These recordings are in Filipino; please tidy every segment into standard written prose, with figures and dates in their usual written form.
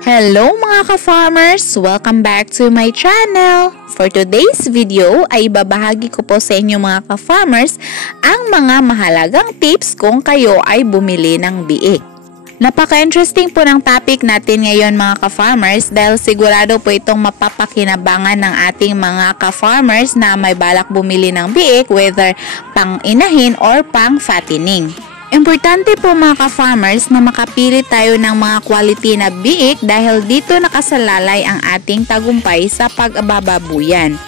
Hello mga ka-farmers! Welcome back to my channel! For today's video ay babahagi ko po sa inyo mga ka-farmers ang mga mahalagang tips kung kayo ay bumili ng biik. Napaka-interesting po ng topic natin ngayon mga ka-farmers dahil sigurado po itong mapapakinabangan ng ating mga ka-farmers na may balak bumili ng biik, whether pang inahin or pang fattening. Importante po mga ka-farmers na makapili tayo ng mga quality na biik dahil dito nakasalalay ang ating tagumpay sa pagbababuyan.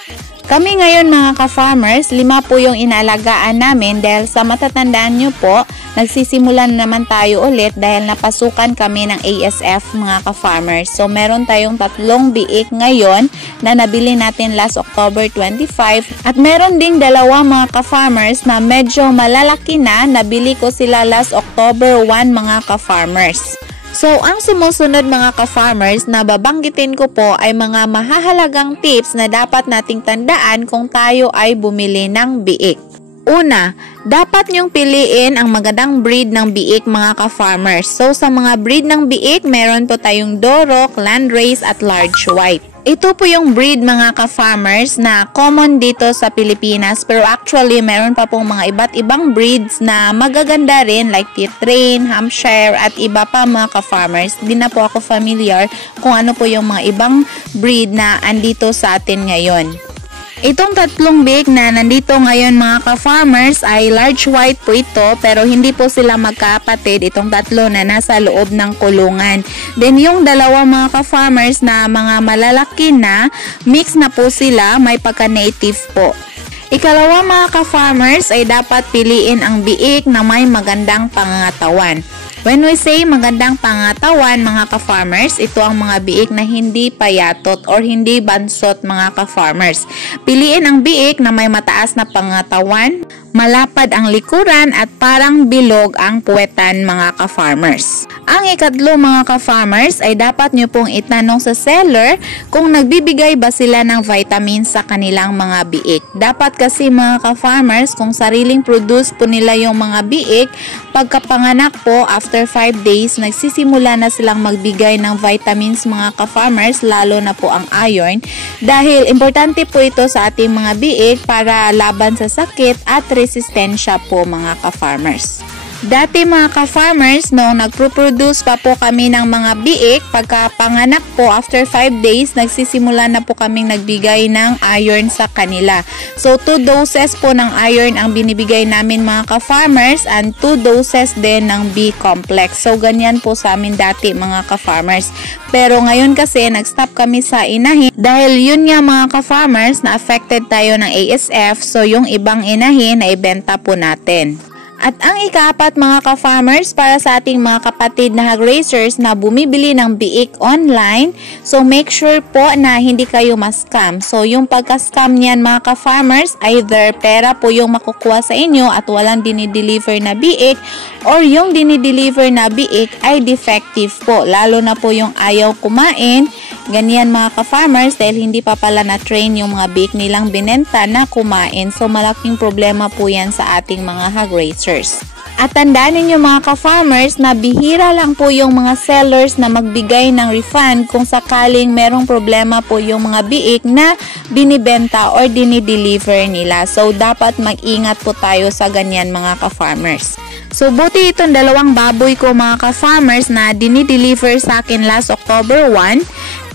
Kami ngayon mga ka-farmers, 5 po yung inaalagaan namin dahil sa matatandaan nyo po, nagsisimulan naman tayo ulit dahil napasukan kami ng ASF mga ka-farmers. So meron tayong 3 biik ngayon na nabili natin last October 25 at meron ding 2 mga ka-farmers na medyo malalaki na, nabili ko sila last October 1 mga ka-farmers. So, ang sumusunod mga ka-farmers na babanggitin ko po ay mga mahahalagang tips na dapat nating tandaan kung tayo ay bumili ng biik. Una, dapat nyong piliin ang magandang breed ng biik mga ka-farmers. So, sa mga breed ng biik, meron po tayong Dorok, Landrace at Large White. Ito po yung breed mga ka-farmers na common dito sa Pilipinas pero actually meron pa pong mga iba't ibang breeds na magaganda rin like Pitrain, Hampshire at iba pa mga ka-farmers. Di na po ako familiar kung ano po yung mga ibang breed na andito sa atin ngayon. Itong 3 biik na nandito ngayon mga ka-farmers ay large white po ito pero hindi po sila magkapatid, itong 3 na nasa loob ng kulungan. Then yung 2 mga ka-farmers na mga malalaki na, mix na po sila, may pagka-native po. Ikalawa mga ka-farmers ay dapat piliin ang biik na may magandang pangangatawan. When we say magandang pangatawan mga ka-farmers, ito ang mga biik na hindi payatot or hindi bansot mga ka-farmers. Piliin ang biik na may mataas na pangatawan, malapad ang likuran at parang bilog ang puwetan mga ka-farmers. Ang ikatlo mga ka-farmers ay dapat nyo pong itanong sa seller kung nagbibigay ba sila ng vitamins sa kanilang mga biik. Dapat kasi mga ka-farmers kung sariling produce po nila yung mga biik, pagkapanganak po after 5 days, nagsisimula na silang magbigay ng vitamins mga ka-farmers, lalo na po ang iron. Dahil importante po ito sa ating mga biik para laban sa sakit at resistensya po mga ka-farmers. Dati mga ka-farmers, noong nagpo-produce pa po kami ng mga biik, pagkapanganak po after 5 days, nagsisimula na po kaming nagbigay ng iron sa kanila. So 2 doses po ng iron ang binibigay namin mga ka-farmers and 2 doses din ng B-complex. So ganyan po sa amin dati mga ka-farmers. Pero ngayon kasi nag-stop kami sa inahin dahil yun nga mga ka-farmers na affected tayo ng ASF, so yung ibang inahin na ibenta po natin. At ang ika-4 mga ka-farmers para sa ating mga kapatid na hog raisers na bumibili ng biik online, so make sure po na hindi kayo ma-scam. So yung pagka-scam niyan mga ka-farmers, either pera po yung makukuha sa inyo at walang dinideliver na biik or yung dinideliver na biik ay defective po, lalo na po yung ayaw kumain. Ganyan mga ka-farmers dahil hindi pa pala na-train yung mga biik nilang binenta na kumain. So malaking problema po yan sa ating mga hog raisers. At tandaan ninyo mga ka-farmers na bihira lang po yung mga sellers na magbigay ng refund kung sakaling merong problema po yung mga biik na binibenta or dinideliver nila. So dapat mag-ingat po tayo sa ganyan mga ka-farmers. So buti itong 2 baboy ko mga ka-farmers na dinideliver sa akin last October 1.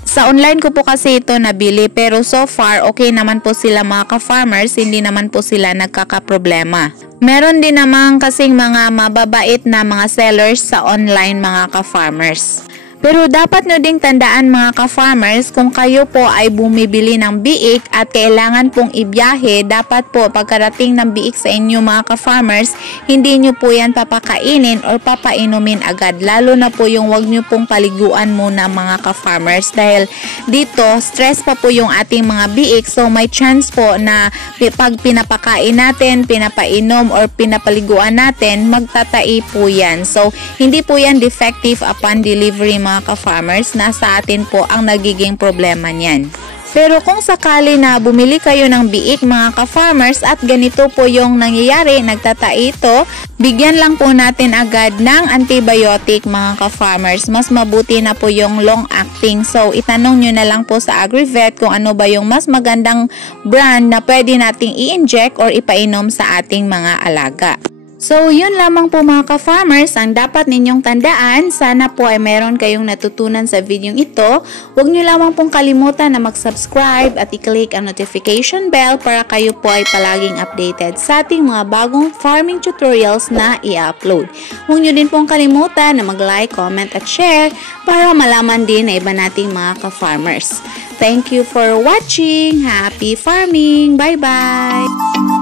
Sa online ko po kasi ito nabili pero so far okay naman po sila mga ka-farmers, hindi naman po sila nagkakaproblema. Meron din naman kasing mga mababait na mga sellers sa online mga ka-farmers. Pero dapat nyo ding tandaan mga ka-farmers kung kayo po ay bumibili ng biik at kailangan pong ibiyahe, dapat po pagkarating ng biik sa inyo mga ka-farmers, hindi nyo po yan papakainin or papainumin agad. Lalo na po yung wag nyo pong paliguan muna mga ka-farmers dahil dito stress pa po yung ating mga biik, so may chance po na pag pinapakain natin, pinapainom or pinapaliguan natin, magtatai po yan. So hindi po yan defective upon delivery mga ka-farmers, nasa atin po ang nagiging problema niyan. Pero kung sakali na bumili kayo ng biik mga ka-farmers at ganito po yung nangyayari, nagtatai ito, bigyan lang po natin agad ng antibiotic mga ka-farmers. Mas mabuti na po yung long-acting. So itanong nyo na lang po sa Agrivet kung ano ba yung mas magandang brand na pwede nating i-inject or ipainom sa ating mga alaga. So, yun lamang po mga ka-farmers ang dapat ninyong tandaan. Sana po ay meron kayong natutunan sa video ito. Huwag nyo lamang pong kalimutan na mag-subscribe at i-click ang notification bell para kayo po ay palaging updated sa ating mga bagong farming tutorials na i-upload. Huwag nyo din pong kalimutan na mag-like, comment at share para malaman din na iba nating mga ka-farmers. Thank you for watching. Happy farming! Bye-bye!